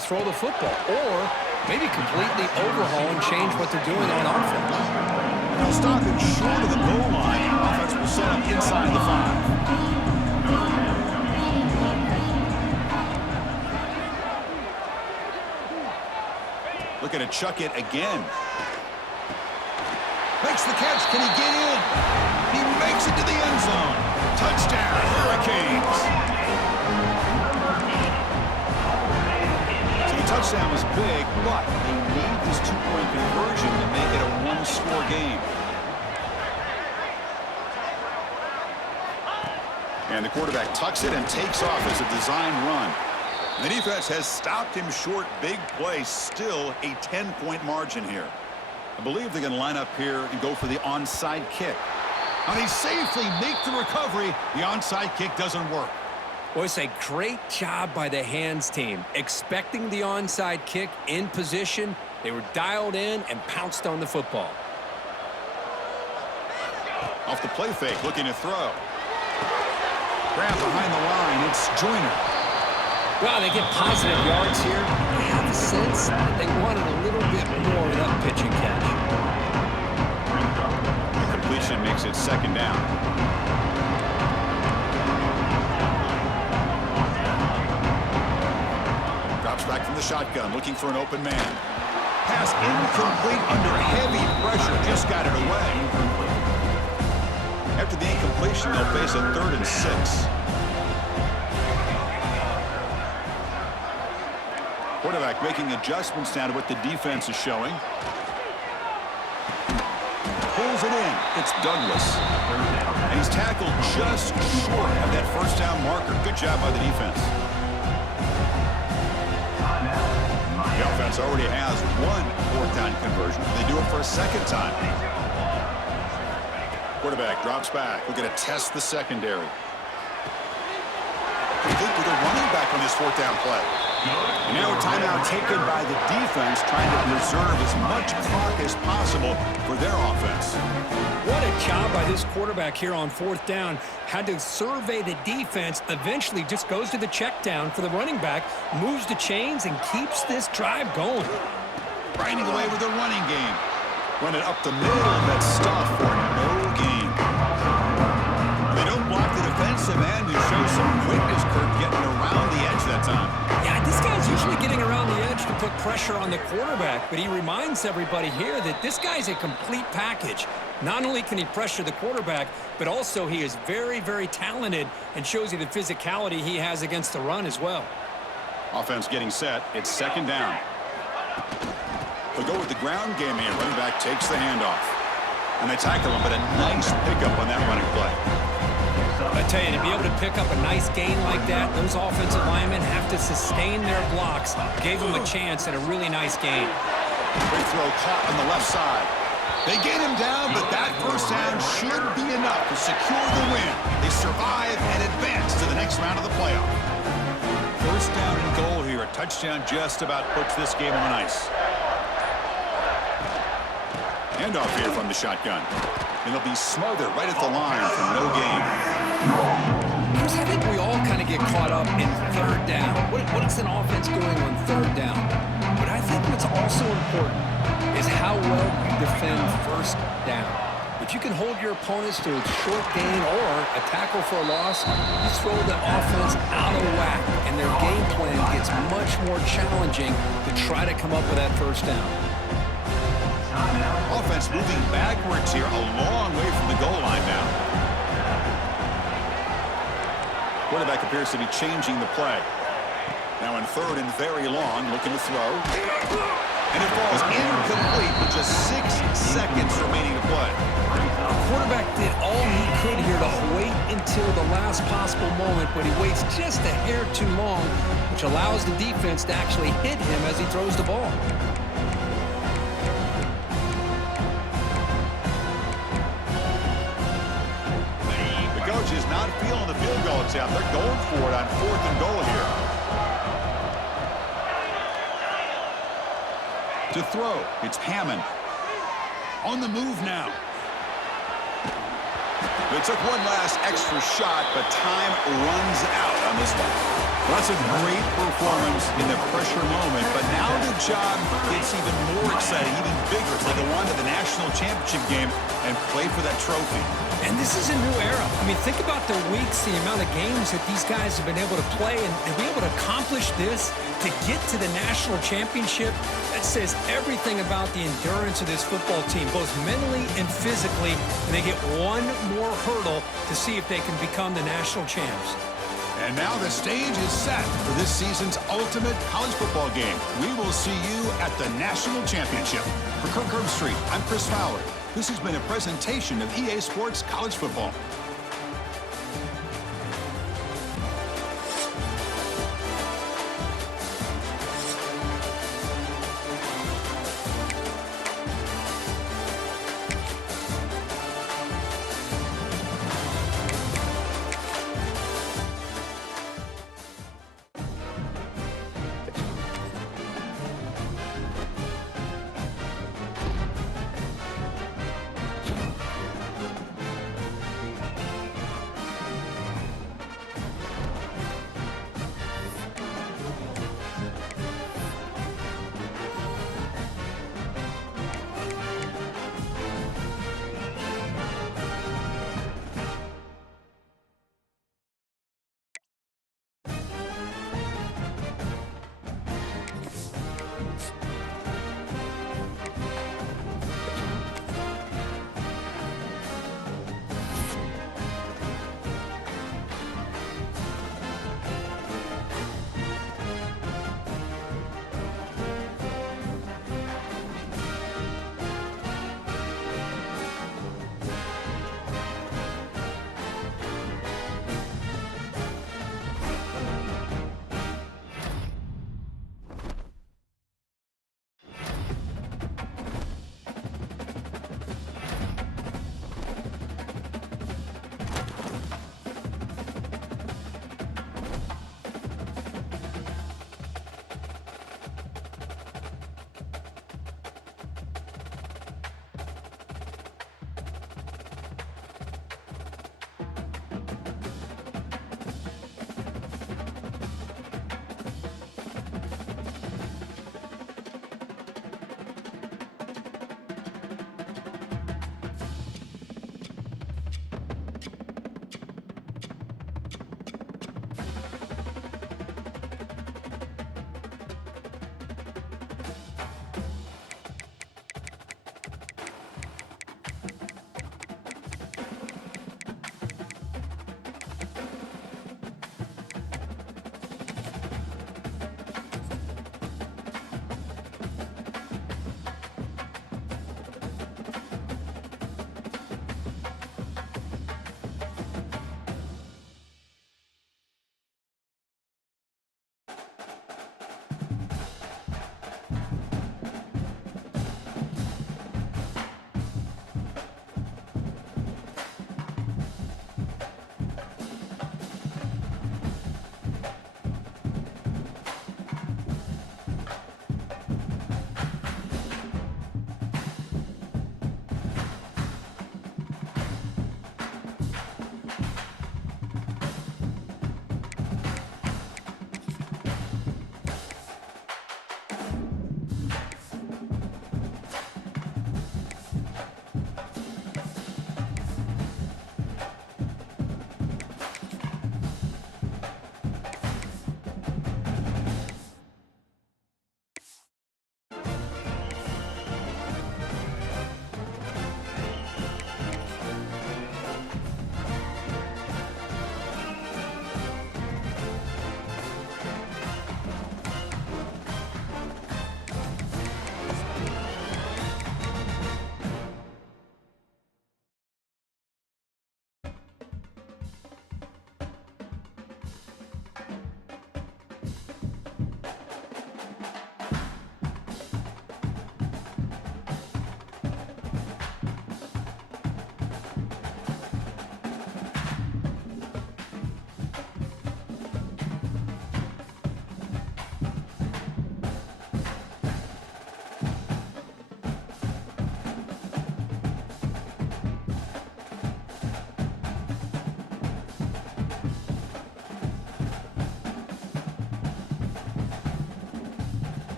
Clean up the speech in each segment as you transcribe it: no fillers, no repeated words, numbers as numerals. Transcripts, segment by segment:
throw the football, or maybe completely overhaul and change what they're doing on offense. They'll stop him short of the goal line. Offense will set up inside the 5. Looking to chuck it again. Makes the catch. Can he get in? He makes it to the end zone. Touchdown, Hurricanes. So the touchdown was big, but they need this two-point conversion to make it a one-score game. And the quarterback tucks it and takes off as a design run. The defense has stopped him short. Big play. Still a 10-point margin here. I believe they're going to line up here and go for the onside kick. And they safely make the recovery. The onside kick doesn't work. Boys, a great job by the hands team. Expecting the onside kick in position. They were dialed in and pounced on the football. Off the play fake, looking to throw. Grab behind the line. It's Joyner. Well, they get positive yards here. I have a sense that they wanted a little bit more of that pitch and catch. The completion makes it second down. Drops back from the shotgun, looking for an open man. Pass incomplete under heavy pressure. Just got it away. After the incompletion, they'll face a 3rd and 6. Quarterback making adjustments now to what the defense is showing. Pulls it in. It's Douglas. And he's tackled just short of that first down marker. Good job by the defense. The offense already has one 4th down conversion. They do it for a second time. Quarterback drops back. We're going to test the secondary. I think with a running back on this 4th down play. And now a timeout taken by the defense, trying to preserve as much clock as possible for their offense. What a job by this quarterback here on 4th down. Had to survey the defense, eventually just goes to the check down for the running back, moves the chains, and keeps this drive going. Grinding away with the running game. Run it up the middle, that's stuff for no gain. They don't block the defensive end and show some quickness, Kirk, getting around the edge that time. Yeah, this guy's usually getting around the edge to put pressure on the quarterback, but he reminds everybody here that this guy's a complete package. Not only can he pressure the quarterback, but also he is very, very talented and shows you the physicality he has against the run as well. Offense getting set. It's second down. They'll go with the ground game here. Running back takes the handoff. And they tackle him, but a nice pickup on that running play. I tell you, to be able to pick up a nice gain like that, those offensive linemen have to sustain their blocks. Gave them a chance at a really nice gain. Great throw caught on the left side. They get him down, but that first down should be enough to secure the win. They survive and advance to the next round of the playoff. First down and goal here. A touchdown just about puts this game on ice. Handoff here from the shotgun. And they'll be smothered right at the line for no gain. Chris, I think we all kind of get caught up in 3rd down. What is an offense doing on 3rd down? But I think what's also important is how well you defend 1st down. If you can hold your opponents to a short gain or a tackle for a loss, you throw the offense out of whack, and their game plan gets much more challenging to try to come up with that 1st down. Offense moving backwards here, a long way from the goal line now. Quarterback appears to be changing the play. Now in 3rd and very long, looking to throw. And it falls incomplete with just 6 seconds remaining to play. The quarterback did all he could here to wait until the last possible moment, but he waits just a hair too long, which allows the defense to actually hit him as he throws the ball. Coach is not feeling the field goal attempt. They're going for it on 4th and goal here. To throw, it's Hammond. On the move now. They took one last extra shot, but time runs out on this one. Well, that's a great performance in the pressure moment, but now the job gets even more exciting, even bigger as they go on to the national championship game and play for that trophy. And this is a new era. I mean, think about the weeks, the amount of games that these guys have been able to play, and to be able to accomplish this, to get to the national championship, that says everything about the endurance of this football team, both mentally and physically, and they get one more hurdle to see if they can become the national champs. And now the stage is set for this season's ultimate college football game. We will see you at the national championship. For Kirk Herbstreit, I'm Chris Fowler. This has been a presentation of EA Sports College Football.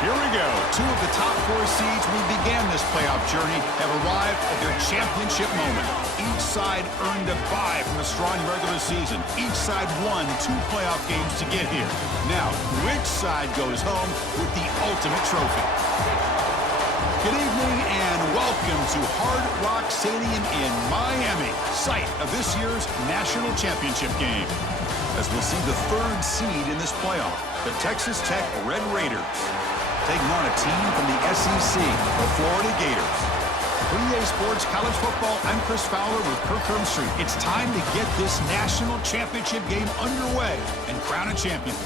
Here we go. Two of the top 4 seeds we began this playoff journey have arrived at their championship moment. Each side earned a bye from a strong regular season. Each side won 2 playoff games to get here. Now, which side goes home with the ultimate trophy? Good evening and welcome to Hard Rock Stadium in Miami, site of this year's national championship game. As we'll see the 3rd seed in this playoff, the Texas Tech Red Raiders, taking on a team from the SEC, the Florida Gators. For EA Sports College Football, I'm Chris Fowler with Kirk Herbstreit. It's time to get this national championship game underway and crown a champion.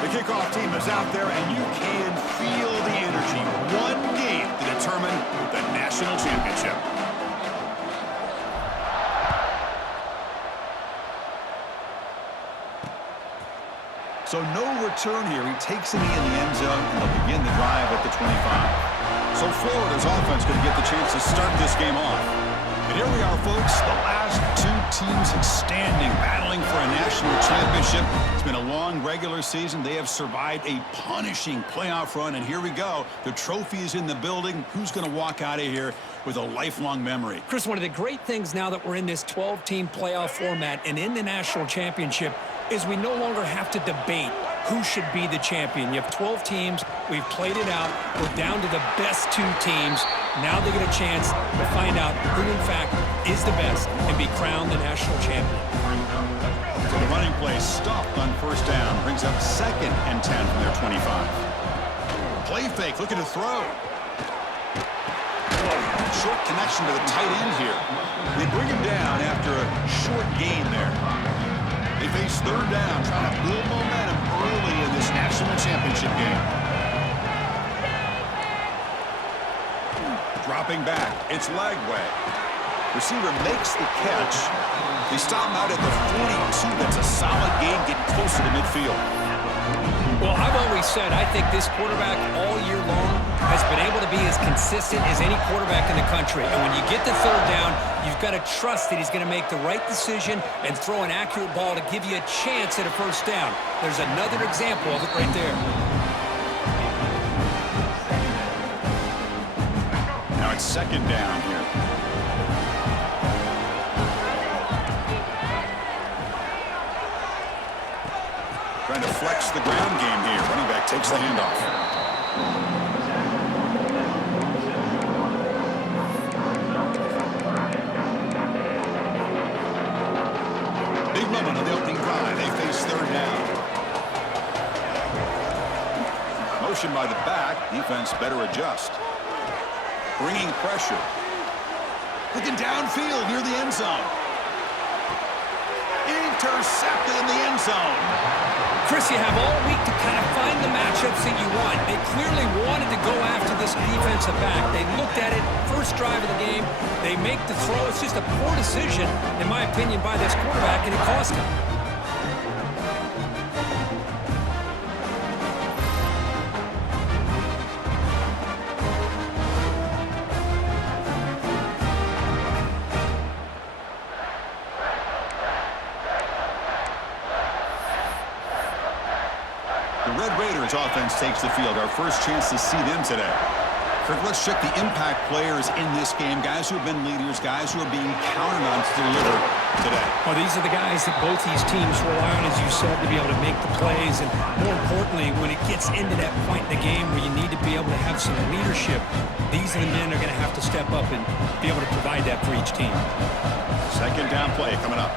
The kickoff team is out there, and you can feel the energy. One game to determine the national championship. So no return here. He takes it in the end zone, and they'll begin the drive at the 25. So Florida's offense going to get the chance to start this game off. And here we are, folks, the last 2 teams standing, battling for a national championship. It's been a long regular season. They have survived a punishing playoff run, and here we go. The trophy is in the building. Who's going to walk out of here with a lifelong memory? Chris, one of the great things now that we're in this 12-team playoff format and in the national championship is we no longer have to debate who should be the champion. You have 12 teams. We've played it out. We're down to the best 2 teams. Now they get a chance to find out who, in fact, is the best and be crowned the national champion. So the running play stopped on 1st down. Brings up 2nd and 10 from their 25. Play fake, looking to throw. Short connection to the tight end here. They bring him down after a short gain there. They face 3rd down, trying to build momentum early in this national championship game. Dropping back, it's Lagway. Receiver makes the catch. They stop him out at the 42. That's a solid gain, getting closer to midfield. Well, I've always said I think this quarterback all year long has been able to be as consistent as any quarterback in the country. And when you get the 3rd down, you've got to trust that he's going to make the right decision and throw an accurate ball to give you a chance at a 1st down. There's another example of it right there. Now it's 2nd down here. Trying to flex the ground game here. Running back takes the handoff. Big moment on the opening drive. They face 3rd down. Motion by the back. Defense better adjust. Bringing pressure. Looking downfield near the end zone. Intercepted in the end zone. Chris, you have all week to kind of find the matchups that you want. They clearly wanted to go after this defensive back. They looked at it, 1st drive of the game. They make the throw. It's just a poor decision, in my opinion, by this quarterback, and it cost him. The Red Raiders offense takes the field. Our first chance to see them today. Kirk, let's check the impact players in this game. Guys who have been leaders, guys who are being counted on to deliver today. Well, these are the guys that both these teams rely on, as you said, to be able to make the plays. And more importantly, when it gets into that point in the game where you need to be able to have some leadership, these are the men that are going to have to step up and be able to provide that for each team. 2nd down play coming up.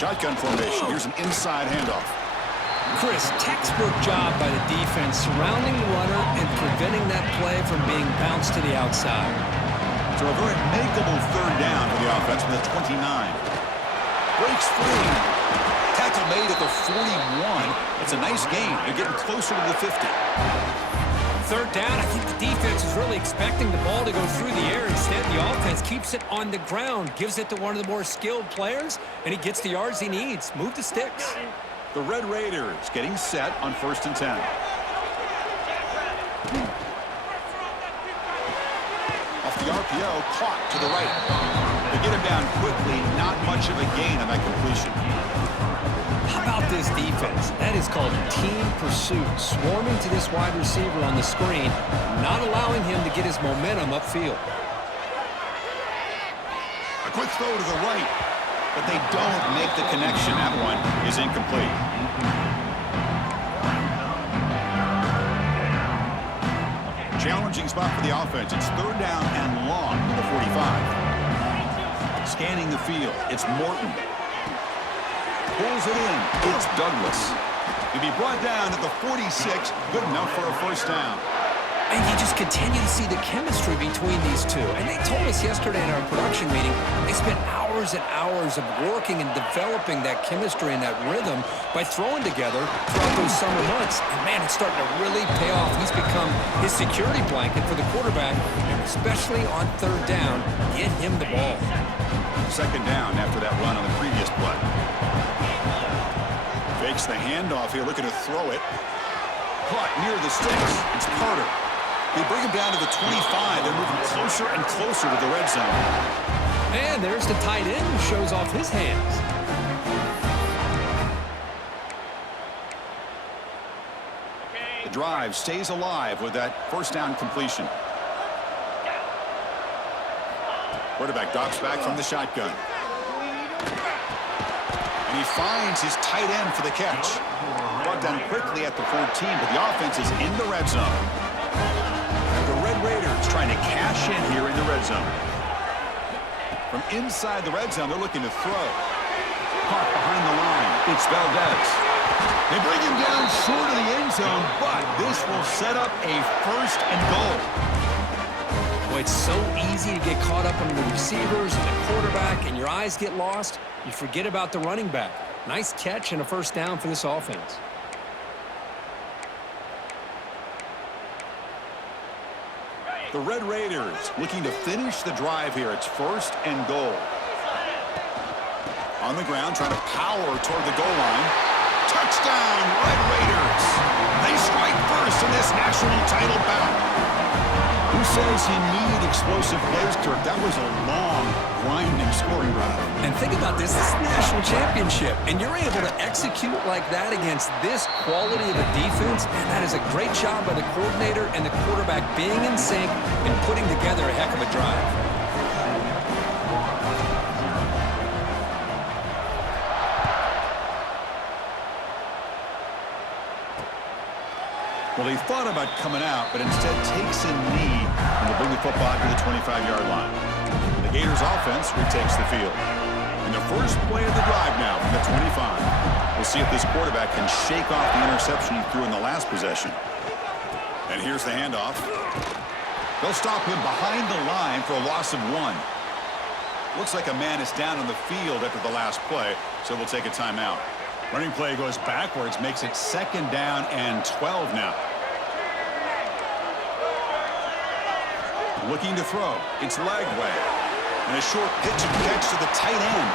Shotgun formation. Here's an inside handoff. Chris, textbook job by the defense surrounding the runner and preventing that play from being bounced to the outside. So a very makeable 3rd down for the offense from the 29. Breaks free. Tackle made at the 41. It's a nice gain. They're getting closer to the 50. 3rd down, I think the defense is really expecting the ball to go through the air. Instead, the offense keeps it on the ground, gives it to one of the more skilled players, and he gets the yards he needs. Move the sticks. The Red Raiders getting set on 1st and 10. RPO, caught to the right. They get him down quickly, not much of a gain on that completion. How about this defense? That is called team pursuit. Swarming to this wide receiver on the screen, not allowing him to get his momentum upfield. A quick throw to the right, but they don't make the connection. That one is incomplete. Challenging spot for the offense. It's third down and long to the 45. Scanning the field, it's Morton. Pulls it in. It's Douglas. He'll be brought down at the 46. Good enough for a first down. And you just continue to see the chemistry between these two. And they told us yesterday in our production meeting, they spent hours and hours of working and developing that chemistry and that rhythm by throwing together throughout those summer months. And, man, it's starting to really pay off. He's become his security blanket for the quarterback, and especially on third down, get him the ball. Second down after that run on the previous play. Fakes the handoff here, looking to throw it. Caught near the sticks. It's Carter. They bring him down to the 25. They're moving closer and closer to the red zone. And there's the tight end who shows off his hands. The drive stays alive with that first down completion. Quarterback drops back from the shotgun. And he finds his tight end for the catch. Brought down quickly at the 14, but the offense is in the red zone. And the Red Raiders trying to cash in here in the red zone. From inside the red zone, they're looking to throw. Caught behind the line. It's Valdez. They bring him down short of the end zone, but this will set up a first and goal. Boy, it's so easy to get caught up on the receivers and the quarterback, and your eyes get lost. You forget about the running back. Nice catch and a first down for this offense. The Red Raiders looking to finish the drive here. It's first and goal. On the ground, trying to power toward the goal line. Touchdown, Red Raiders. They strike first in this national title bout. Who says you need explosive plays, Kirk? That was a long, grinding scoring drive. And think about this. This is a national championship, and you're able to execute like that against this quality of a defense. And that is a great job by the coordinator and the quarterback being in sync and putting together a heck of a drive. Well, he thought about coming out, but instead takes a knee and will bring the football to the 25-yard line. The Gators offense retakes the field. And the first play of the drive now from the 25. We'll see if this quarterback can shake off the interception he threw in the last possession. And here's the handoff. They'll stop him behind the line for a loss of 1. Looks like a man is down on the field after the last play, so we'll take a timeout. Running play goes backwards, makes it second down and 12 now. Looking to throw. It's Lagway. And a short pitch and catch to the tight end.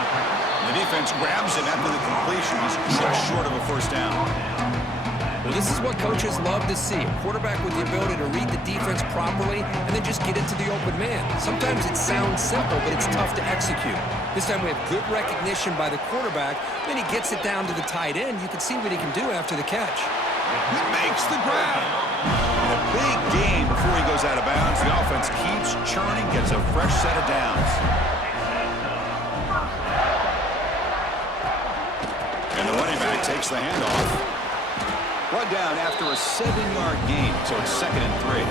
The defense grabs him after the completion. He's just short of a first down. Well, this is what coaches love to see. A quarterback with the ability to read the defense properly and then just get it to the open man. Sometimes it sounds simple, but it's tough to execute. This time we have good recognition by the quarterback. Then he gets it down to the tight end. You can see what he can do after the catch. He makes the grab. And a big gain before he goes out of bounds. The offense keeps churning, gets a fresh set of downs. And the running back takes the handoff. Brought down after a 7-yard gain, so it's 2nd and 3.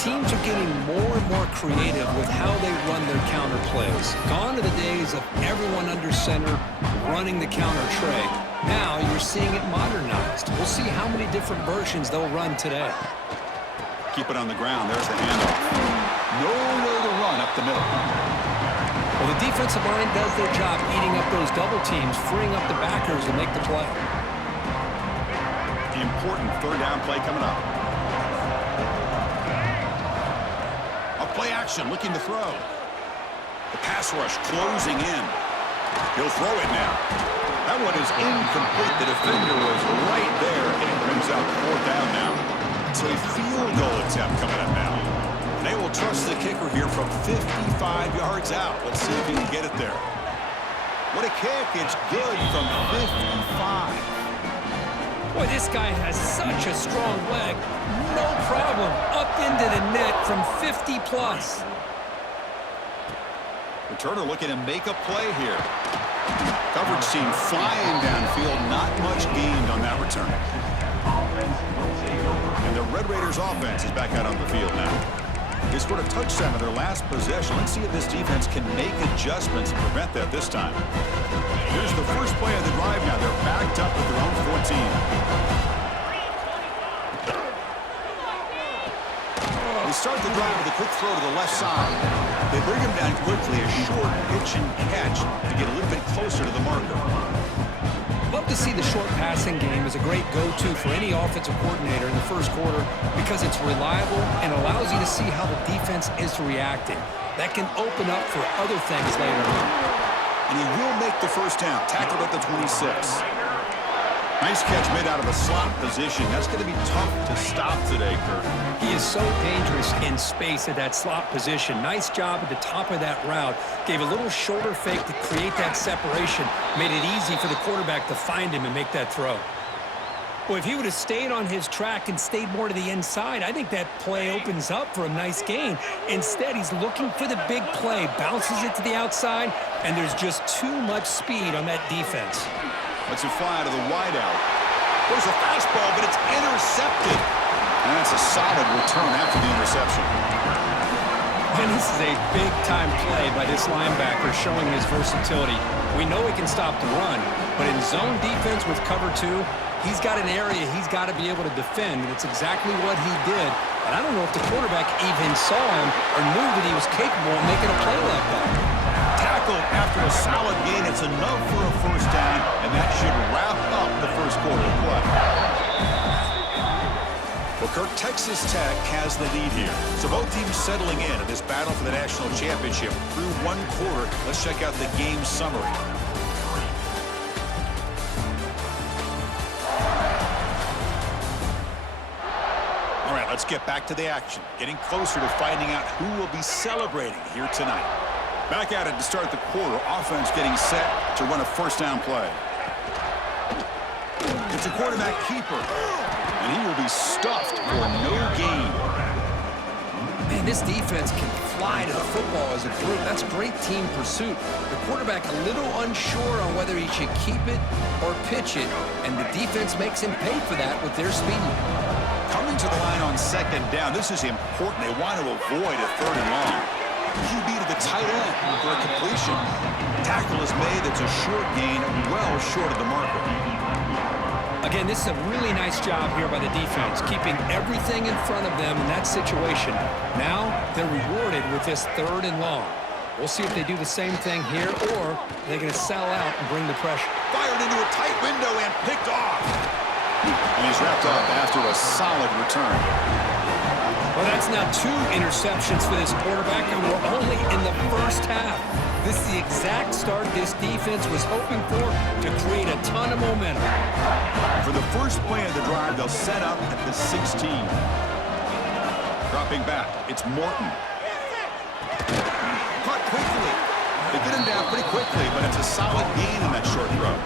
Teams are getting more and more creative with how they run their counter plays. Gone are the days of everyone under center running the counter tray. Now you're seeing it modernized. We'll see how many different versions they'll run today. Keep it on the ground. There's the handoff. Nowhere to run up the middle. Well, the defensive line does their job eating up those double teams, freeing up the backers to make the play. The important third down play coming up. A play action looking to throw. The pass rush closing in. He'll throw it now. That one is incomplete. The defender was right there, and it brings out 4th down now. So a field goal attempt coming up now. They will trust the kicker here from 55 yards out. Let's see if he can get it there. What a kick. It's good from 55. Boy, this guy has such a strong leg. No problem. Up into the net from 50 plus. Returner looking to make a play here. Coverage team flying downfield. Not much gained on that return. And the Red Raiders offense is back out on the field now. They scored a touchdown on their last possession. Let's see if this defense can make adjustments and prevent that this time. Here's the first play of the drive now. They're backed up at their own 14. They start the drive with a quick throw to the left side. They bring him down quickly, a short pitch and catch to get a little bit closer to the marker. Love to see the short passing game as a great go-to for any offensive coordinator in the first quarter because it's reliable and allows you to see how the defense is reacting. That can open up for other things later on. And he will make the first down. Tackled at the 26. Nice catch made out of a slot position. That's going to be tough to stop today, Kurt. He is so dangerous in space at that slot position. Nice job at the top of that route. Gave a little shoulder fake to create that separation. Made it easy for the quarterback to find him and make that throw. Boy, if he would have stayed on his track and stayed more to the inside, I think that play opens up for a nice gain. Instead, he's looking for the big play, bounces it to the outside, and there's just too much speed on that defense. Lets it fly out of the wideout. There's a fastball, but it's intercepted. And that's a solid return after the interception. And this is a big-time play by this linebacker showing his versatility. We know he can stop the run, but in zone defense with cover two, he's got an area he's got to be able to defend, and it's exactly what he did. And I don't know if the quarterback even saw him or knew that he was capable of making a play like that. Tackled after a solid gain. It's enough for a first down, and that should wrap up the first quarter of play. Well, Kirk, Texas Tech has the lead here. So both teams settling in this battle for the national championship through one quarter. Let's check out the game summary. All right, let's get back to the action. Getting closer to finding out who will be celebrating here tonight. Back at it to start the quarter. Offense getting set to run a first down play. It's a quarterback keeper. And he will be stuffed for no gain. Man, this defense can fly to the football as a group. That's great team pursuit. The quarterback a little unsure on whether he should keep it or pitch it, and the defense makes him pay for that with their speed. Coming to the line on second down, this is important. They want to avoid a third and long. QB to the tight end for a completion. Tackle is made. That's a short gain, well short of the marker. Again, this is a really nice job here by the defense, keeping everything in front of them in that situation. Now, they're rewarded with this third and long. We'll see if they do the same thing here, or they're going to sell out and bring the pressure. Fired into a tight window and picked off. And he's wrapped up after a solid return. Well, that's now 2 interceptions for this quarterback, and we're only in the first half. This is the exact start this defense was hoping for to create a ton of momentum. For the first play of the drive, they'll set up at the 16. Dropping back, it's Morton. Caught quickly. They get him down pretty quickly, but it's a solid gain in that short throw.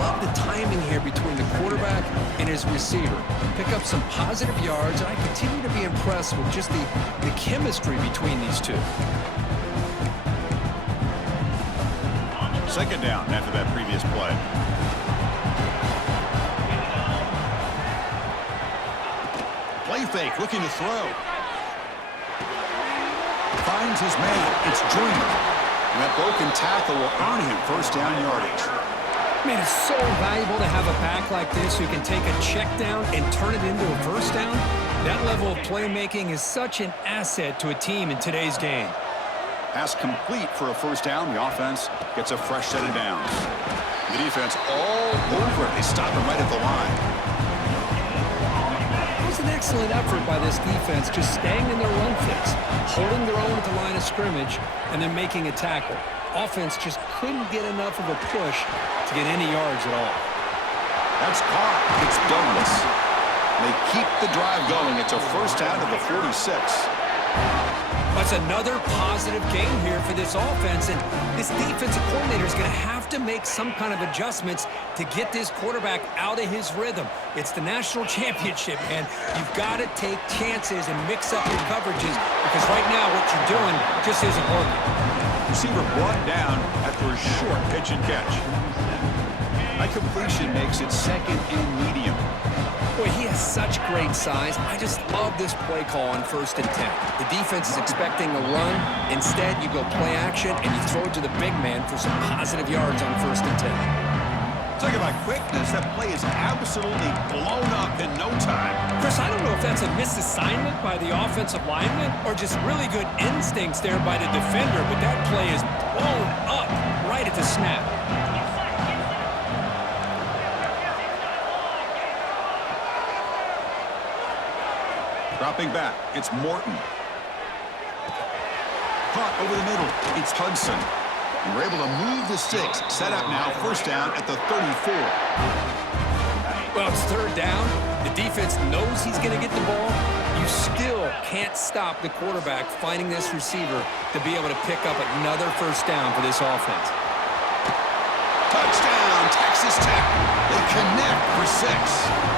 Love the timing here between the quarterback and his receiver. Pick up some positive yards, and I continue to be impressed with just the chemistry between these two. Second down after that previous play. Play fake, looking to throw. Finds his man. It's Joyner. And that broken tackle will earn him first down yardage. Man, it's so valuable to have a back like this who can take a check down and turn it into a first down. That level of playmaking is such an asset to a team in today's game. Pass complete for a first down. The offense gets a fresh set of downs. The defense all over it. They stop him right at the line. It was an excellent effort by this defense, just staying in their run fits, holding their own at the line of scrimmage, and then making a tackle. Offense just couldn't get enough of a push to get any yards at all. That's caught. It's Douglas. They keep the drive going. It's a first down to the 46. That's another positive game here for this offense, and this defensive coordinator is going to have to make some kind of adjustments to get this quarterback out of his rhythm. It's the national championship, and you've got to take chances and mix up your coverages because right now what you're doing just isn't working. Receiver brought down after a short pitch and catch. That completion makes it second and medium. Boy, he has such great size. I just love this play call on 1st and 10. The defense is expecting a run. Instead, you go play action, and you throw it to the big man for some positive yards on 1st and 10. Talk about quickness. That play is absolutely blown up in no time. Chris, I don't know if that's a misassignment by the offensive lineman or just really good instincts there by the defender, but that play is blown up right at the snap. Dropping back, it's Morton. Caught over the middle, it's Hudson. And we're able to move the sticks. Set up now, 1st down at the 34. Well, it's 3rd down. The defense knows he's going to get the ball. You still can't stop the quarterback finding this receiver to be able to pick up another 1st down for this offense. Touchdown, Texas Tech. They connect for 6.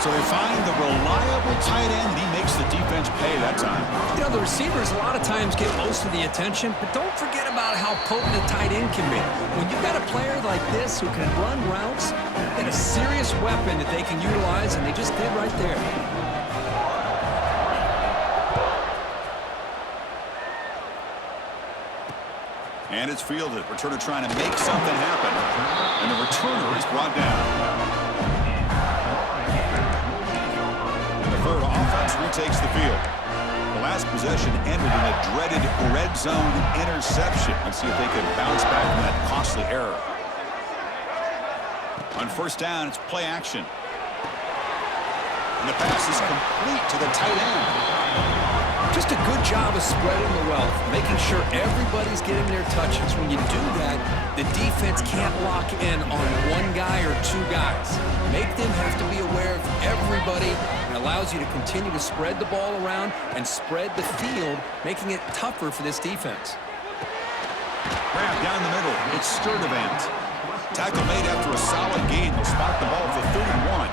So they find the reliable tight end. He makes the defense pay that time. You know, the receivers a lot of times get most of the attention, but don't forget about how potent a tight end can be. When you've got a player like this who can run routes, and a serious weapon that they can utilize, and they just did right there. And it's fielded. Returner trying to make something happen. And the returner is brought down. Offense retakes the field. The last possession ended in a dreaded red zone interception. Let's see if they can bounce back from that costly error. On 1st down, it's play action. And the pass is complete to the tight end. Just a good job of spreading the wealth, making sure everybody's getting their touches. When you do that, the defense can't lock in on one guy or 2 guys. Make them have to be aware of everybody. It allows you to continue to spread the ball around and spread the field, making it tougher for this defense. Grab down the middle. It's Sturdivant. Tackle made after a solid gain. They'll spot the ball for 31.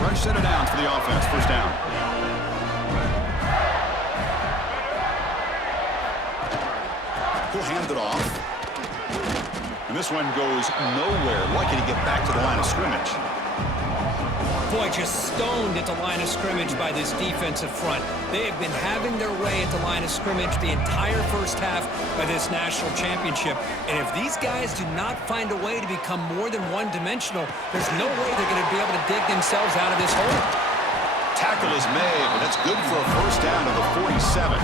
Fresh set of downs for the offense. 1st down. He'll hand it off. And this one goes nowhere. Lucky to get back to the line of scrimmage. Boy, just stoned at the line of scrimmage by this defensive front. They have been having their way at the line of scrimmage the entire 1st half of this national championship. And if these guys do not find a way to become more than one-dimensional, there's no way they're going to be able to dig themselves out of this hole. Tackle is made, but that's good for a 1st down to the 47.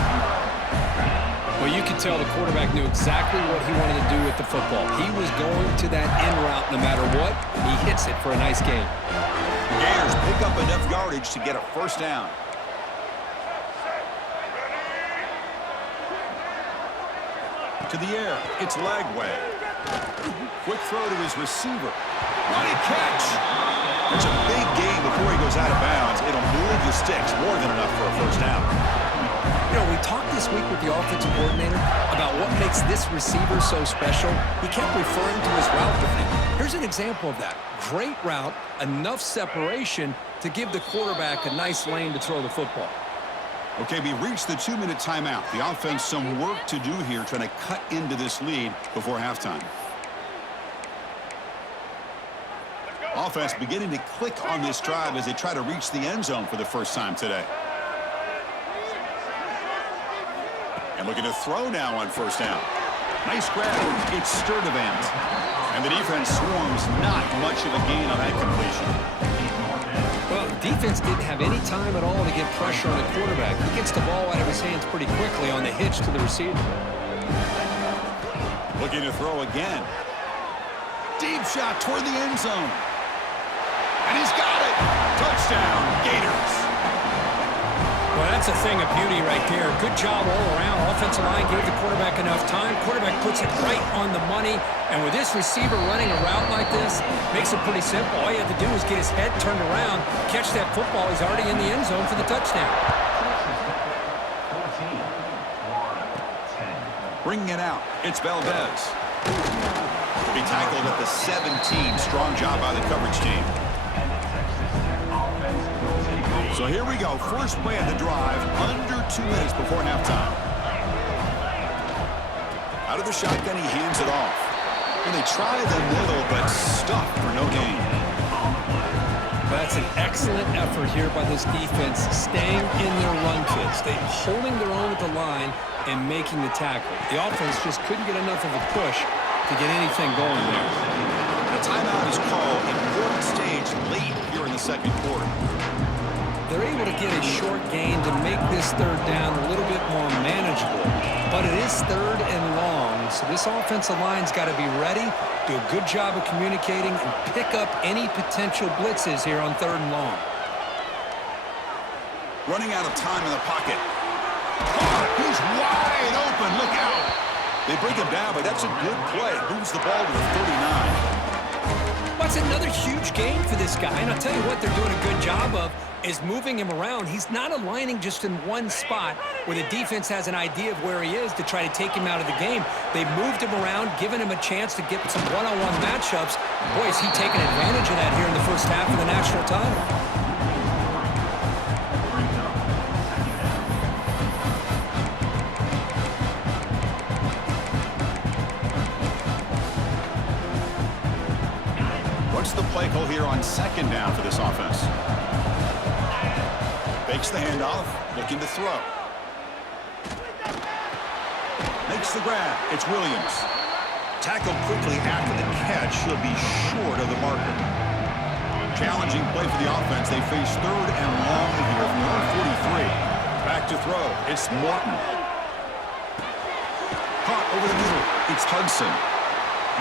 Well, you can tell the quarterback knew exactly what he wanted to do with the football. He was going to that in route no matter what. He hits it for a nice gain. The Gators pick up enough yardage to get a 1st down. To the air, it's Lagway. Quick throw to his receiver. Running catch. It's a big gain before he goes out of bounds. It'll move the sticks more than enough for a 1st down. You know, we talked this week with the offensive coordinator about what makes this receiver so special. He kept referring to his route running. Here's an example of that. Great route, enough separation to give the quarterback a nice lane to throw the football. Okay, we reached the 2-minute timeout. The offense some work to do here trying to cut into this lead before halftime. Offense beginning to click on this drive as they try to reach the end zone for the 1st time today. And looking to throw now on 1st down. Nice grab. It's Sturdivant. And the defense swarms. Not much of a gain on that completion. Well, the defense didn't have any time at all to get pressure on the quarterback. He gets the ball out of his hands pretty quickly on the hitch to the receiver. Looking to throw again. Deep shot toward the end zone. And he's got it. Touchdown, Gators. Well, that's a thing of beauty right there. Good job all around. Offensive line gave the quarterback enough time. Quarterback puts it right on the money. And with this receiver running a route like this, makes it pretty simple. All you have to do is get his head turned around, catch that football. He's already in the end zone for the touchdown. Bringing it out, it's Valdez. To be tackled at the 17. Strong job by the coverage team. So here we go. First play of the drive, under 2 minutes before halftime. Out of the shotgun, he hands it off. And they try the middle, but stuffed for no gain. That's an excellent effort here by this defense, staying in their run fits. They're holding their own at the line and making the tackle. The offense just couldn't get enough of a push to get anything going there. The timeout is called. Important stage late here in the second quarter. They're able to get a short gain to make this third down a little bit more manageable. But it is third and long, so this offensive line's got to be ready, do a good job of communicating, and pick up any potential blitzes here on third and long. Running out of time in the pocket. Oh, he's wide open. Look out. They bring him down, but that's a good play. Moves the ball to the 39. What's another huge gain for this guy? And I'll tell you what they're doing a good job of is moving him around. He's not aligning just in one spot where the defense has an idea of where he is to try to take him out of the game. They've moved him around, given him a chance to get some one-on-one matchups. Boy, is he taking advantage of that here in the first half of the national title. What's the play call here on second down for this offense? Fakes the handoff, looking to throw. Makes the grab. It's Williams. Tackled quickly after the catch. He'll be short of the marker. Challenging play for the offense. They face third and long here from their own 43. Back to throw. It's Morton. Caught over the middle. It's Hudson.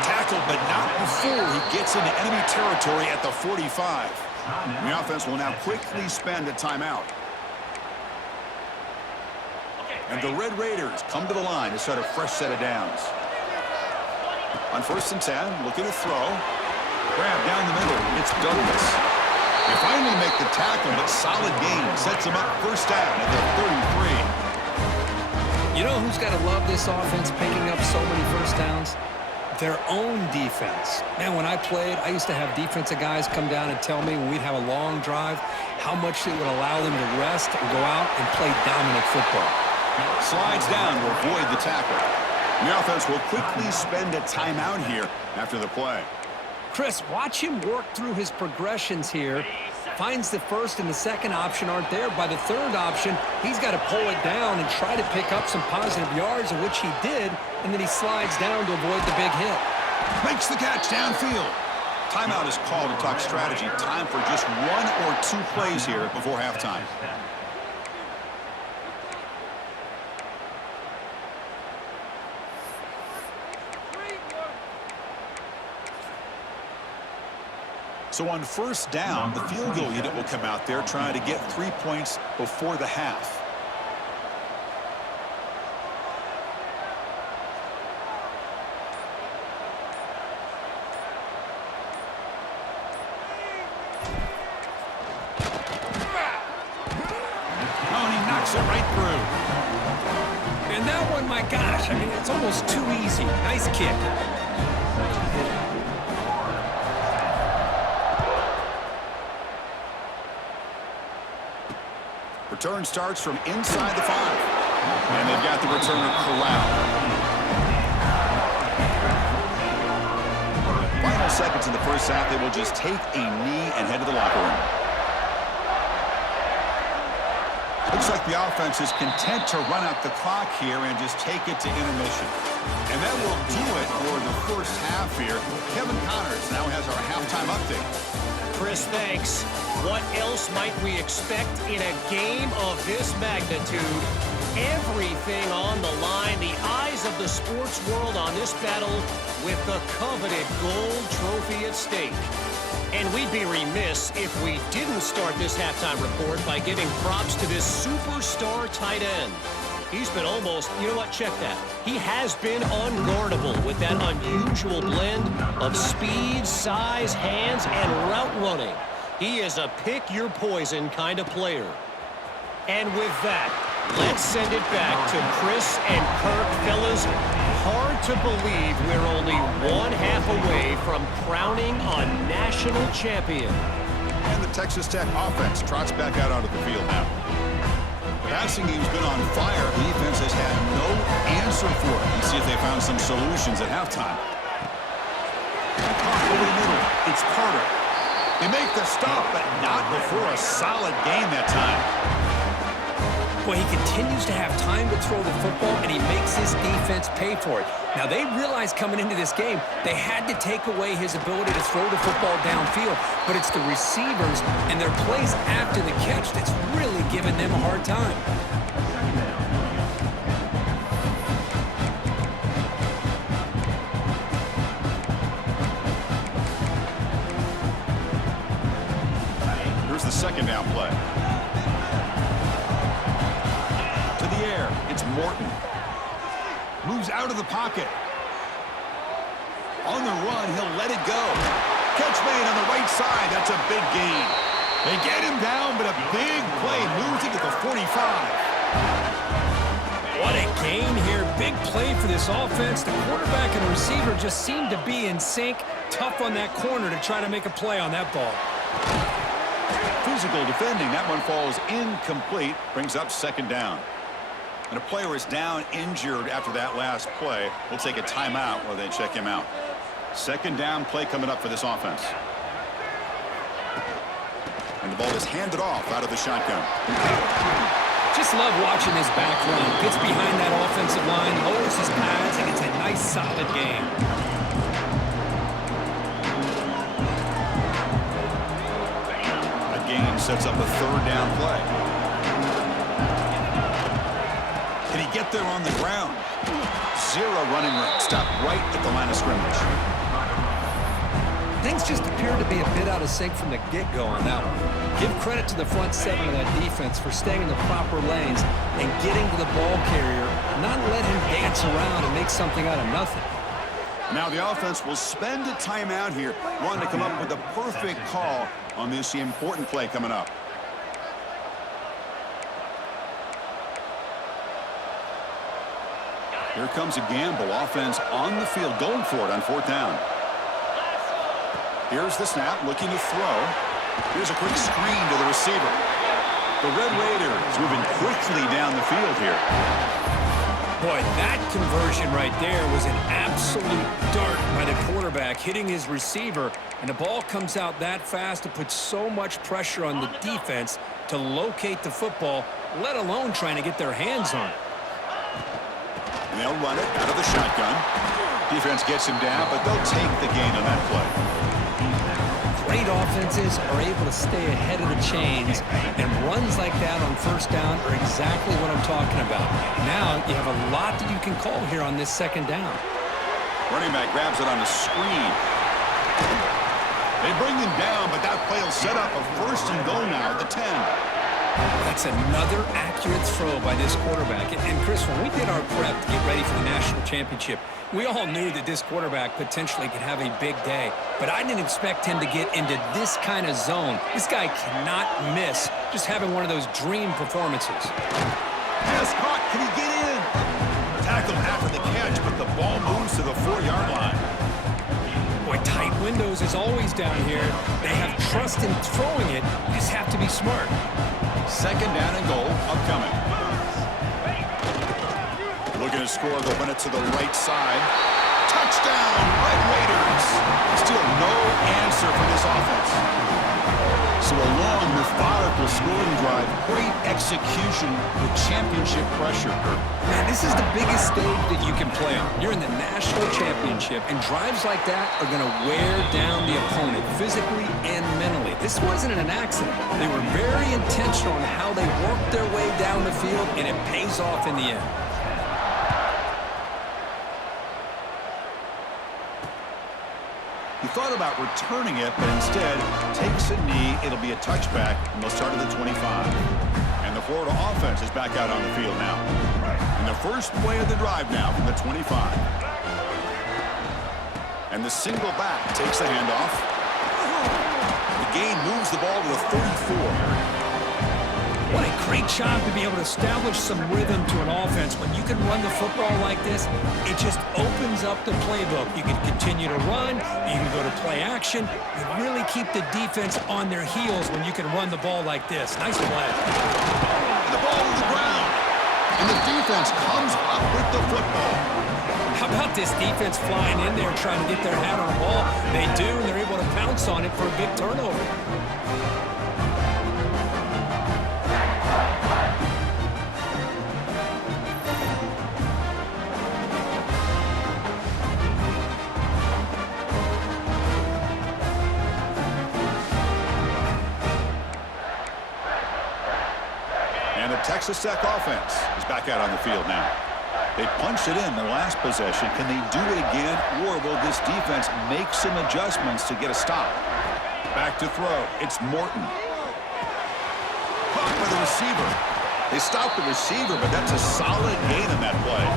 Tackled, but not before he gets into enemy territory at the 45. The offense will now quickly spend a timeout. And the Red Raiders come to the line to start a fresh set of downs. On 1st and 10, looking to throw. Grab down the middle. It's Douglas. They finally make the tackle, but solid gain. Sets them up first down at the 33. You know who's got to love this offense picking up so many first downs? Their own defense. Man, when I played, I used to have defensive guys come down and tell me when we'd have a long drive how much it would allow them to rest and go out and play dominant football. Slides down to avoid the tackle. The offense will quickly spend a timeout here after the play. Chris, watch him work through his progressions here. Finds the first and the second option aren't there. By the third option, he's got to pull it down and try to pick up some positive yards, of which he did, and then he slides down to avoid the big hit. Makes the catch downfield. Timeout is called to talk strategy. Time for just 1 or 2 plays here before halftime. So on first down, the field goal unit will come out there trying to get 3 points before the half. Oh, and he knocks it right through. And that one, my gosh, I mean, it's almost too easy. Nice kick. Return starts from inside the 5. And they've got the returner corralled. Final seconds in the first half, they will just take a knee and head to the locker room. Looks like the offense is content to run out the clock here and just take it to intermission. And that will do it for the first half here. Kevin Connors now has our halftime update. Chris, thanks. What else might we expect in a game of this magnitude? Everything on the line, the eyes of the sports world on this battle with the coveted gold trophy at stake. And we'd be remiss if we didn't start this halftime report by giving props to this superstar tight end. He's been almost, you know what, check that. He has been unguardable with that unusual blend of speed, size, hands, and route running. He is a pick-your-poison kind of player. And with that, Let's send it back to Chris and Kirk. Fellas, hard to believe we're only one half away from crowning a national champion. And the Texas Tech offense trots back out onto the field now. The passing game's been on fire. The defense has had no answer for it. Let's see if they found some solutions at halftime. Over the middle, it's Carter. They make the stop, but not before a solid game that time. Boy, he continues to have time to throw the football, and he makes his defense pay for it. Now, they realized coming into this game they had to take away his ability to throw the football downfield, but it's the receivers and their plays after the catch that's really giving them a hard time. Here's the second down play. It's Morton. Moves out of the pocket. On the run, he'll let it go. Catch made on the right side. That's a big gain. They get him down, but a big play moves it to the 45. What a gain here. Big play for this offense. The quarterback and the receiver just seem to be in sync. Tough on that corner to try to make a play on that ball. Physical defending. That one falls incomplete. Brings up second down. And a player is down injured after that last play. We'll take a timeout while they check him out. Second down play coming up for this offense. And the ball is handed off out of the shotgun. Just love watching this back run. Gets behind that offensive line, lowers his pads, and it's a nice solid game. That gain sets up a third down play. Can he get there on the ground? Zero running room. Stop right at the line of scrimmage. Things just appear to be a bit out of sync from the get-go on that one. Give credit to the front seven of that defense for staying in the proper lanes and getting to the ball carrier, not let him dance around and make something out of nothing. Now the offense will spend a timeout here, wanting to come up with the perfect call on this important play coming up. Here comes a gamble. Offense on the field, going for it on fourth down. Here's the snap, looking to throw. Here's a quick screen to the receiver. The Red Raiders moving quickly down the field here. Boy, that conversion right there was an absolute dart by the quarterback, hitting his receiver, and the ball comes out that fast to put so much pressure on the defense to locate the football, let alone trying to get their hands on it. And they'll run it out of the shotgun. Defense gets him down, but they'll take the gain on that play. Great offenses are able to stay ahead of the chains, and runs like that on first down are exactly what I'm talking about. Now you have a lot that you can call here on this second down. Running back grabs it on the screen. They bring him down, but that play will set up a first and goal now at the 10. That's another accurate throw by this quarterback. And Chris, when we did our prep to get ready for the national championship, we all knew that this quarterback potentially could have a big day. But I didn't expect him to get into this kind of zone. This guy cannot miss just having one of those dream performances. Pass caught. Can he get in? Tackled after the catch, but the ball moves to the 4-yard line. Boy, tight windows is always down here. They have trust in throwing it. You just have to be smart. Second down and goal upcoming. Looking to score, they'll run it to the right side. Touchdown, Red Raiders. Still no answer from this offense. So a long, methodical scoring drive. Great execution with championship pressure. Man, this is the biggest stage that you can play on. You're in the national championship, and drives like that are going to wear down the opponent physically and mentally. This wasn't an accident. They were very intentional in how they worked their way down the field, and it pays off in the end. He thought about returning it, but instead takes a knee. It'll be a touchback, and they'll start at the 25. And the Florida offense is back out on the field now. And the first play of the drive now from the 25. And the single back takes the handoff. The gain moves the ball to the 34. What a great job to be able to establish some rhythm to an offense. When you can run the football like this, it just opens up the playbook. You can continue to run, you can go to play action, you really keep the defense on their heels when you can run the ball like this. Nice play. And the ball on the ground. And the defense comes up with the football. How about this defense flying in there trying to get their hat on the ball? They do, and they're able to pounce on it for a big turnover. And the Texas Tech offense is back out on the field now. They punched it in the last possession. Can they do it again, or will this defense make some adjustments to get a stop? Back to throw. It's Morton. Caught by the receiver. They stopped the receiver, but that's a solid gain on that play.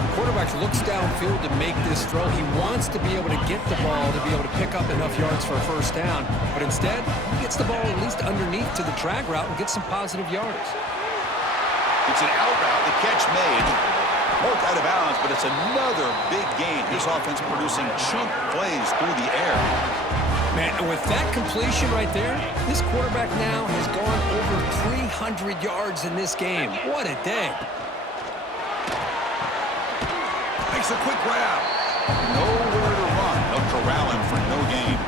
The quarterback looks downfield to make this throw. He wants to be able to get the ball to be able to pick up enough yards for a first down, but instead, he gets the ball at least underneath to the drag route and gets some positive yards. It's an out route. The catch made. Both out of bounds, but it's another big gain. This offense producing chunk plays through the air. Man, and with that completion right there, this quarterback now has gone over 300 yards in this game. What a day. Makes a quick grab. Nowhere to run. They'll corral him for no gain.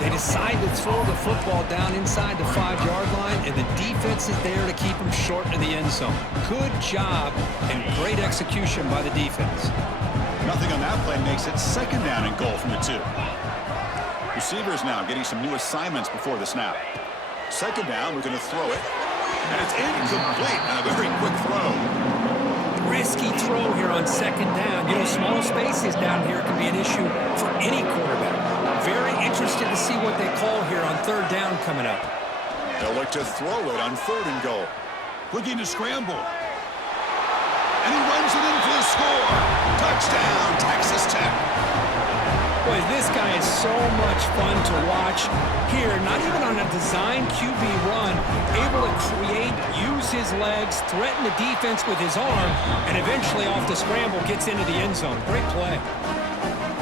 They decide to throw the football down inside the 5-yard line, and the defense is there to keep him short of the end zone. Good job and great execution by the defense. Nothing on that play makes it second down and goal from the 2. Receivers now getting some new assignments before the snap. Second down, we're going to throw it. And it's incomplete on a very quick throw. Risky throw here on second down. You know, small spaces down here can be an issue for any quarterback. Very interested to see what they call here on third down coming up. They'll look to throw it on 3rd and goal. Looking to scramble. And he runs it in for the score. Touchdown, Texas Tech. Boy, this guy is so much fun to watch here. Not even on a design QB run, able to create, use his legs, threaten the defense with his arm, and eventually off the scramble gets into the end zone. Great play.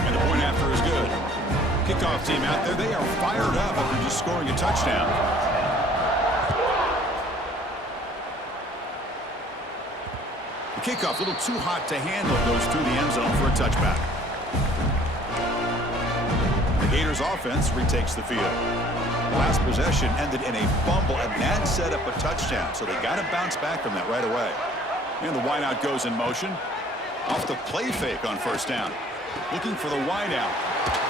And the point after is good. Kickoff team out there, they are fired up after just scoring a touchdown. The kickoff a little too hot to handle, goes through the end zone for a touchback. The Gators offense retakes the field. Last possession ended in a fumble, and that set up a touchdown, so they got to bounce back from that right away. And the wideout goes in motion. Off the play fake on first down. Looking for the wideout.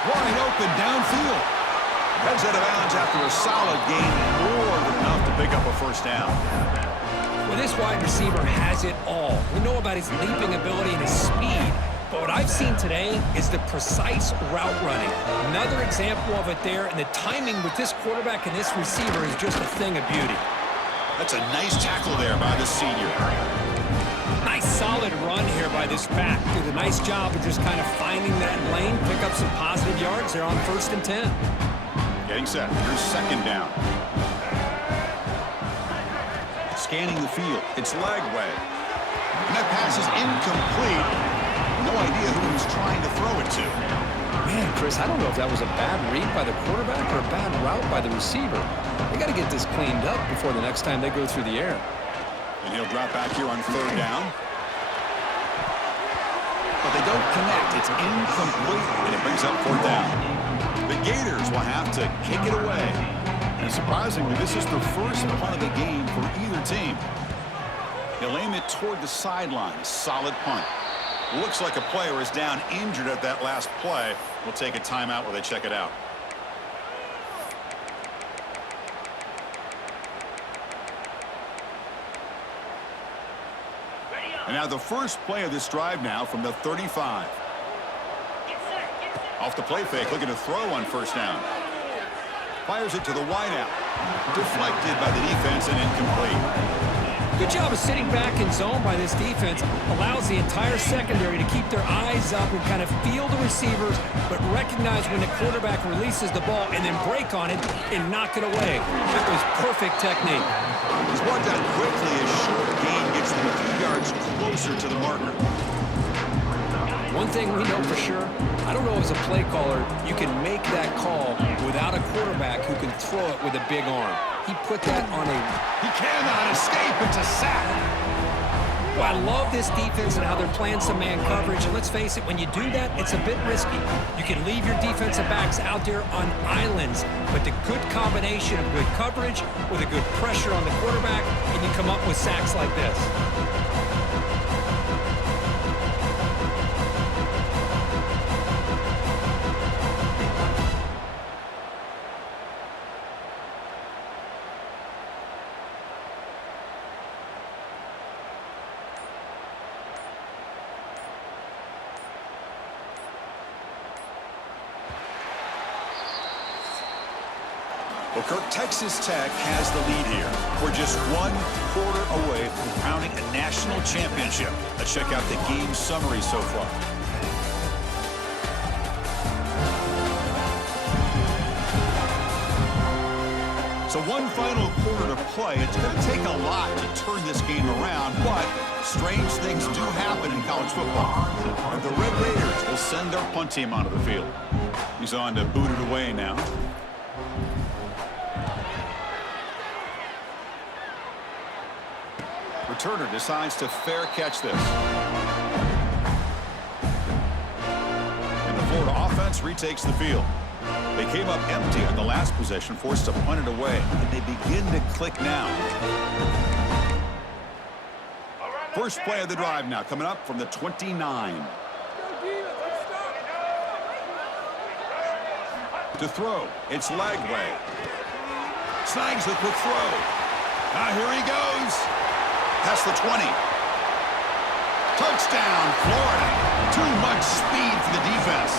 Wide open downfield. Heads out of bounds after a solid gain, more than enough to pick up a first down. Well, this wide receiver has it all. We know about his leaping ability and his speed, but what I've seen today is the precise route running. Another example of it there, and the timing with this quarterback and this receiver is just a thing of beauty. That's a nice tackle there by the senior. Nice solid run here by this back. Did a nice job of just kind of finding that lane, pick up some positive yards there on 1st and 10. Getting set. Here's second down. Scanning the field. It's Lagway. And that pass is incomplete. No idea who he was trying to throw it to. Man, Chris, I don't know if that was a bad read by the quarterback or a bad route by the receiver. They got to get this cleaned up before the next time they go through the air. And he'll drop back here on 3rd down. But they don't connect. It's incomplete, and it brings up 4th down. The Gators will have to kick it away. And surprisingly, this is the first punt of the game for either team. They'll aim it toward the sideline. Solid punt. Looks like a player is down injured at that last play. We'll take a timeout while they check it out. And now the first play of this drive now from the 35. Off the play fake, looking to throw on 1st down. Fires it to the wideout. Deflected by the defense and incomplete. Good job of sitting back in zone by this defense. Allows the entire secondary to keep their eyes up and kind of feel the receivers, but recognize when the quarterback releases the ball and then break on it and knock it away. That was perfect technique. He's brought down quickly as short gain gets them a few yards closer to the marker. One thing we know for sure, I don't know as a play caller, you can make that call without a quarterback who can throw it with a big arm. He put that on a... He cannot escape. It's a sack. Well, I love this defense and how they're playing some man coverage. And let's face it, when you do that, it's a bit risky. You can leave your defensive backs out there on islands, but the good combination of good coverage with a good pressure on the quarterback, and you come up with sacks like this. Well, Kirk, Texas Tech has the lead here. We're just 1 quarter away from crowning a national championship. Let's check out the game summary so far. So one final quarter to play. It's going to take a lot to turn this game around, but strange things do happen in college football. And the Red Raiders will send their punt team onto the field. He's on to boot it away now. Returner decides to fair catch this. And the Florida offense retakes the field. They came up empty on the last possession, forced to punt it away, and they begin to click now. First play of the drive now, coming up from the 29. To throw, it's Lagway. Snags the quick throw. Now here he goes. Past the 20. Touchdown, Florida. Too much speed for the defense.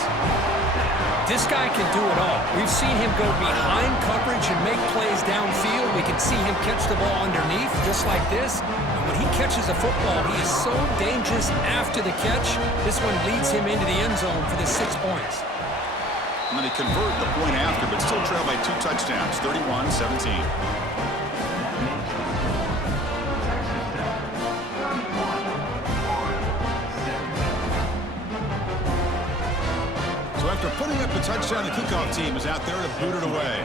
This guy can do it all. We've seen him go behind coverage and make plays downfield. We can see him catch the ball underneath just like this. And when he catches a football, he is so dangerous after the catch. This one leads him into the end zone for the 6 points. And then he converted the point after, but still trailed by 2 touchdowns, 31-17. After putting up a touchdown, the kickoff team is out there to boot it away.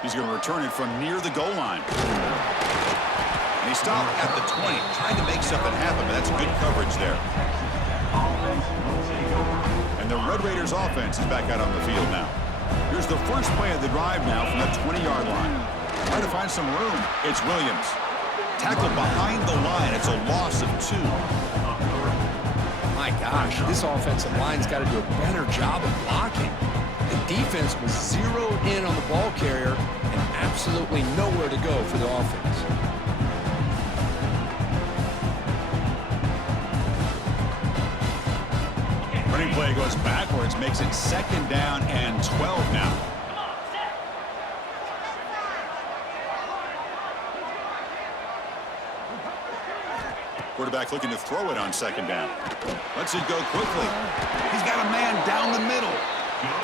He's going to return it from near the goal line. And he stopped at the 20, trying to make something happen, but that's good coverage there. And the Red Raiders offense is back out on the field now. Here's the first play of the drive now from the 20-yard line. Trying to find some room. It's Williams. Tackled behind the line. It's a loss of 2. My gosh, this offensive line's got to do a better job of blocking. The defense was zeroed in on the ball carrier and absolutely nowhere to go for the offense. Running play goes backwards, makes it 2nd down and 12 now. Quarterback looking to throw it on 2nd down. Lets it go quickly. He's got a man down the middle.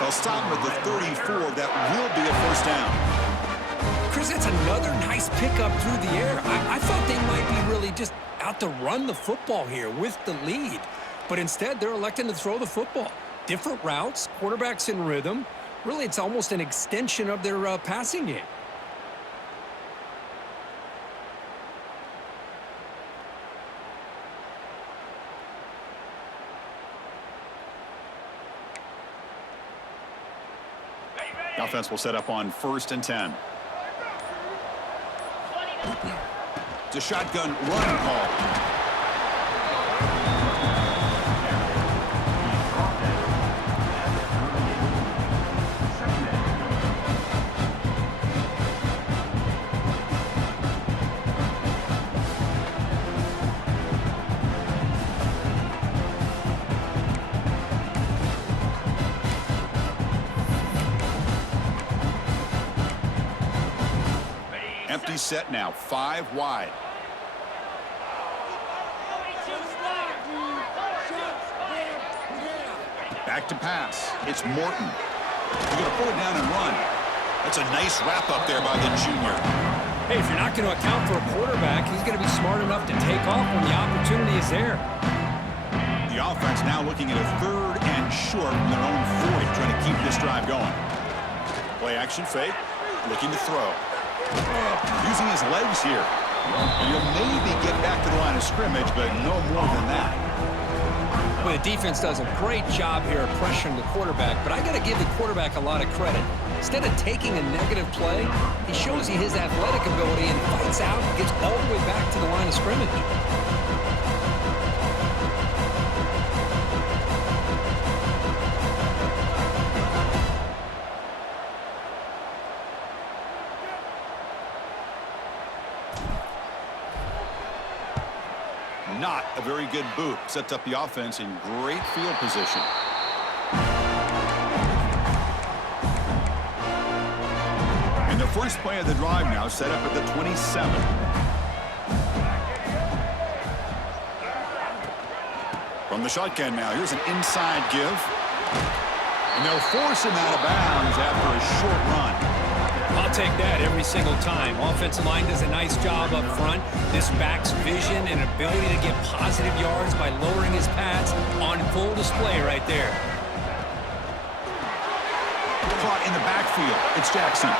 They'll stop him at the 34. That will be a 1st down. Chris, that's another nice pickup through the air. I thought they might be really just out to run the football here with the lead. But instead, they're electing to throw the football. Different routes, quarterbacks in rhythm. Really, it's almost an extension of their passing game. Offense will set up on 1st and 10. It's a shotgun run call. Empty set now, 5 wide. Back to pass. It's Morton. He's going to pull it down and run. That's a nice wrap up there by the junior. Hey, if you're not going to account for a quarterback, he's going to be smart enough to take off when the opportunity is there. The offense now looking at a 3rd and short from their own 40, trying to keep this drive going. Play action fake, looking to throw. Using his legs here. And he'll maybe get back to the line of scrimmage, but no more than that. Well, the defense does a great job here of pressuring the quarterback, but I got to give the quarterback a lot of credit. Instead of taking a negative play, he shows you his athletic ability and fights out and gets all the way back to the line of scrimmage. Not a very good boot. Sets up the offense in great field position. And the first play of the drive now set up at the 27. From the shotgun now, here's an inside give. And they'll force him out of bounds after a short run. I'll take that every single time. Offensive line does a nice job up front. This back's vision and ability to get positive yards by lowering his pads on full display right there. Caught in the backfield. It's Jackson.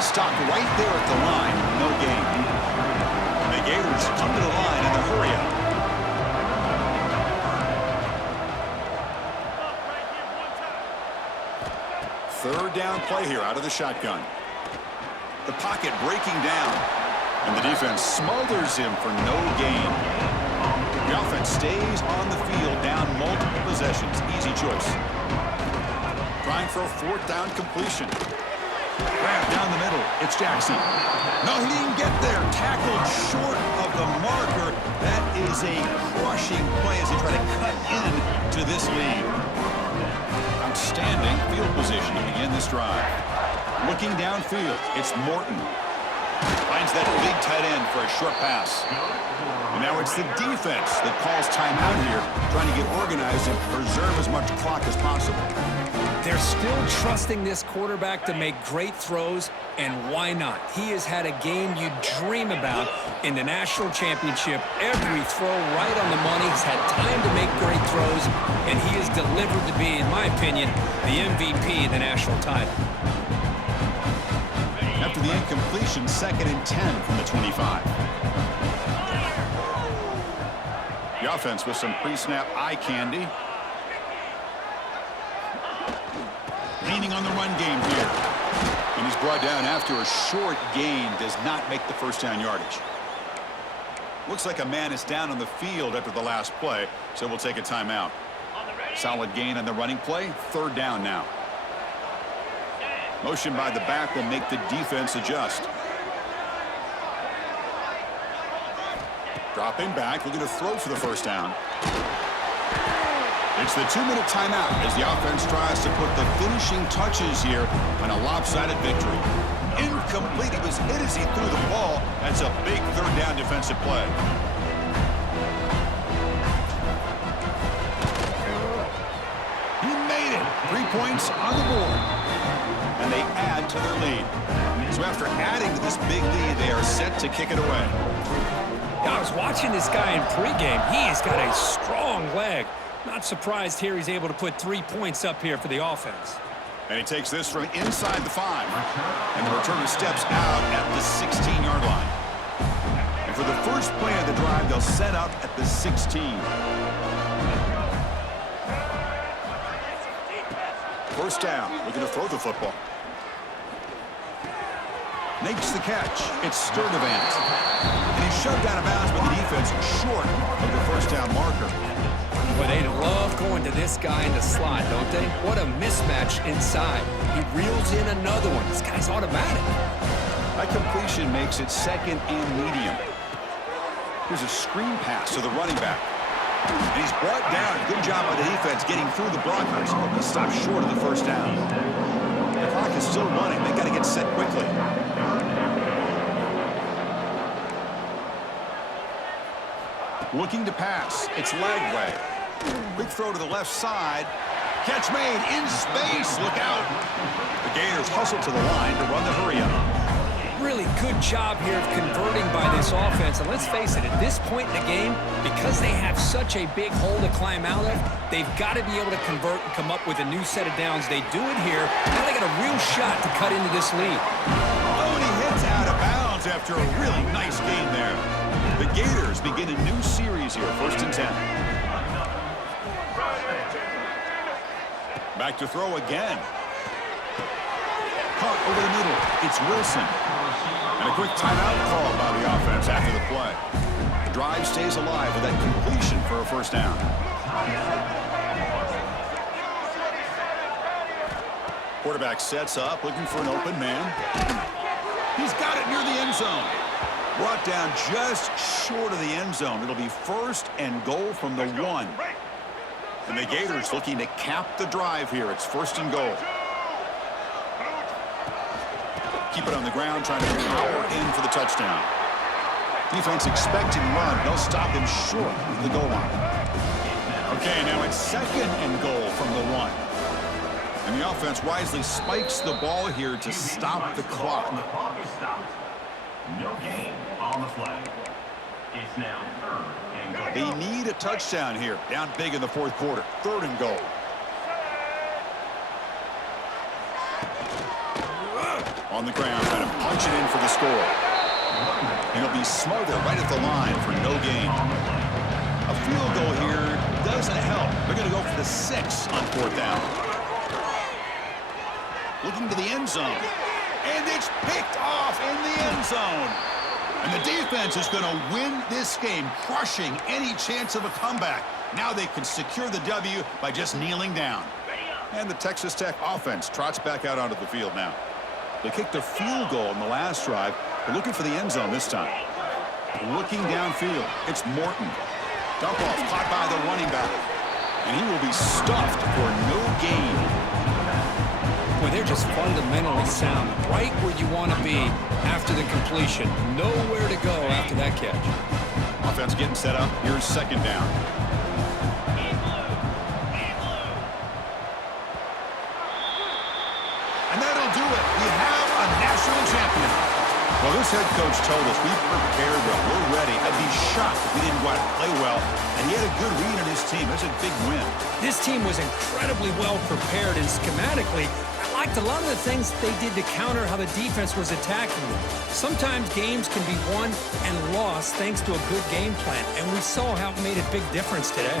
Stopped right there at the line. No gain. The Gators come to the line in the hurry-up. Third down play here out of the shotgun. The pocket breaking down. And the defense smothers him for no gain. The offense stays on the field down multiple possessions. Easy choice. Trying for a 4th down completion. Grab down the middle. It's Jackson. No, he didn't get there. Tackled short of the marker. That is a crushing play as they try to cut into this lead. Outstanding field position to begin this drive. Looking downfield, it's Morton. Finds that big tight end for a short pass. And now it's the defense that calls timeout here, trying to get organized and preserve as much clock as possible. They're still trusting this quarterback to make great throws, and why not? He has had a game you dream about in the national championship. Every throw right on the money. He's had time to make great throws, and he has delivered to be, in my opinion, the MVP of the national title. After the incompletion, 2nd and 10 from the 25. The offense with some pre-snap eye candy. Leaning on the run game here. And he's brought down after a short gain. Does not make the first down yardage. Looks like a man is down on the field after the last play, so we'll take a timeout. Solid gain on the running play. 3rd down now. Motion by the back will make the defense adjust. Dropping back, looking to throw for the first down. It's the 2-minute timeout as the offense tries to put the finishing touches here on a lopsided victory. Incomplete. He was hit as he threw the ball. That's a big 3rd down defensive play. He made it. 3 points on the board. And they add to their lead. So after adding to this big lead, they are set to kick it away. I was watching this guy in pregame. He's got a strong leg. Not surprised here he's able to put 3 points up here for the offense. And he takes this from inside the 5. And the returner steps out at the 16-yard line. And for the first play of the drive, they'll set up at the 16. First down, looking to throw the football. Makes the catch. It's Sturdivant. And he's shoved out of bounds by the defense short of the first down marker. Well, they love going to this guy in the slot, don't they? What a mismatch inside. He reels in another one. This guy's automatic. That completion makes it 2nd and medium. Here's a screen pass to the running back. And he's brought down. Good job by the defense getting through the blockers. He stopped short of the first down. The clock is still running. They got to get set quickly. Looking to pass. It's Lagway. Quick throw to the left side. Catch made in space. Look out. The Gators hustle to the line to run the hurry up. Really good job here of converting by this offense. And let's face it, at this point in the game, because they have such a big hole to climb out of, they've got to be able to convert and come up with a new set of downs. They do it here. Now they got a real shot to cut into this lead. Oh, and he hits out of bounds after a really nice game there. The Gators begin a new series here, 1st and 10. Back to throw again. Caught over the middle. It's Wilson. And a quick timeout called by the offense after the play. The drive stays alive with that completion for a 1st down. Quarterback sets up, looking for an open man. He's got it near the end zone. Brought down just short of the end zone. It'll be 1st and goal from the 1. And the Gators looking to cap the drive here. It's 1st and goal. Keep it on the ground, trying to power in for the touchdown. Defense expecting run. They'll stop him short of the goal line. Okay, now it's 2nd and goal from the 1. And the offense wisely spikes the ball here to stop the clock. No gain on the flag. It's now 3rd and goal. They need a touchdown here. Down big in the 4th quarter. 3rd and goal. On the ground, trying to punch it in for the score. And he'll be smothered right at the line for no gain. A field goal here doesn't help. They're going to go for the 6 on 4th down. Looking to the end zone. And it's picked off in the end zone. And the defense is going to win this game, crushing any chance of a comeback. Now they can secure the W by just kneeling down. And the Texas Tech offense trots back out onto the field now. They kicked a field goal in the last drive. They're looking for the end zone this time. Looking downfield. It's Morton. Dump off caught by the running back. And he will be stuffed for no gain. Well, they're just fundamentally sound. Right where you want to be after the completion. Nowhere to go after that catch. Offense getting set up. Here's 2nd down. And that'll do it. We have a national champion. Well, this head coach told us we prepared well. We're ready. I'd be shocked if we didn't go out and play well. And he had a good read on his team. That's a big win. This team was incredibly well prepared, and schematically, I liked a lot of the things they did to counter how the defense was attacking them. Sometimes games can be won and lost thanks to a good game plan, and we saw how it made a big difference today.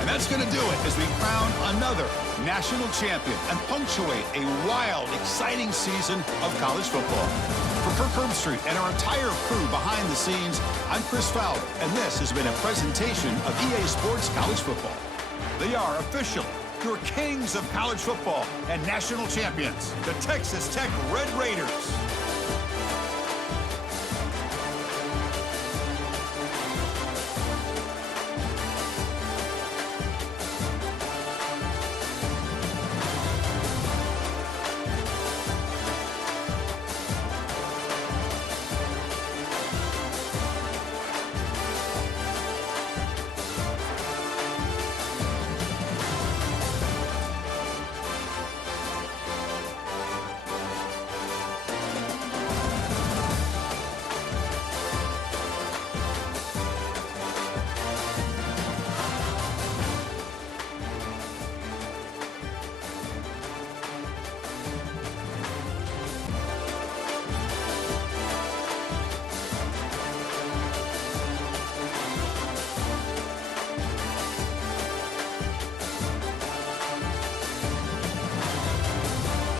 And that's going to do it as we crown another national champion and punctuate a wild, exciting season of college football. For Kirk Herbstreit and our entire crew behind the scenes, I'm Chris Fowler, and this has been a presentation of EA Sports College Football. They are officially your kings of college football and national champions, the Texas Tech Red Raiders.